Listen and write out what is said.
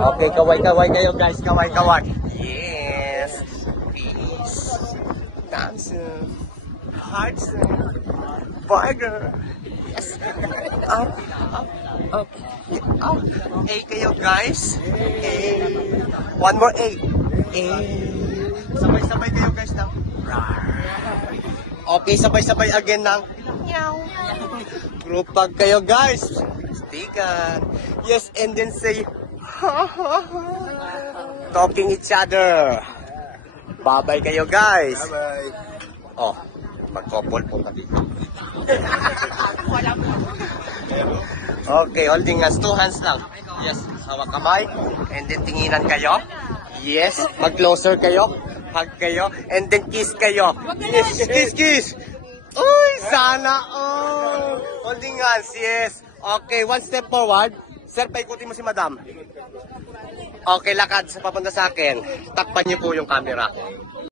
Okay, kaway-kaway kayo guys. Kaway-kaway. Yes. Peace. Dance. Hearts. Burger. Yes. Up. Up. Up. A kayo guys. A. One more A. A. Sabay-sabay kayo guys ng rar. Okay, sabay-sabay again ng meow. Group hug kayo guys. Stikan. Yes, and then say ha ha ha. Talking each other. Bye-bye kayo guys. Bye-bye. Oh, mag-couple punta dito. Okay, holding hands. 2 hands lang. Yes, hawak kamay. And then tinginan kayo. Yes, mag-closer kayo. Hug kayo. And then kiss kayo. Yes, kiss, kiss. Uy, sana all. Holding hands, yes. Okay, 1 step forward. Sir, paikutin mo si madam. Okay, lakad sa papunta sa akin. Takpan niyo po yung camera.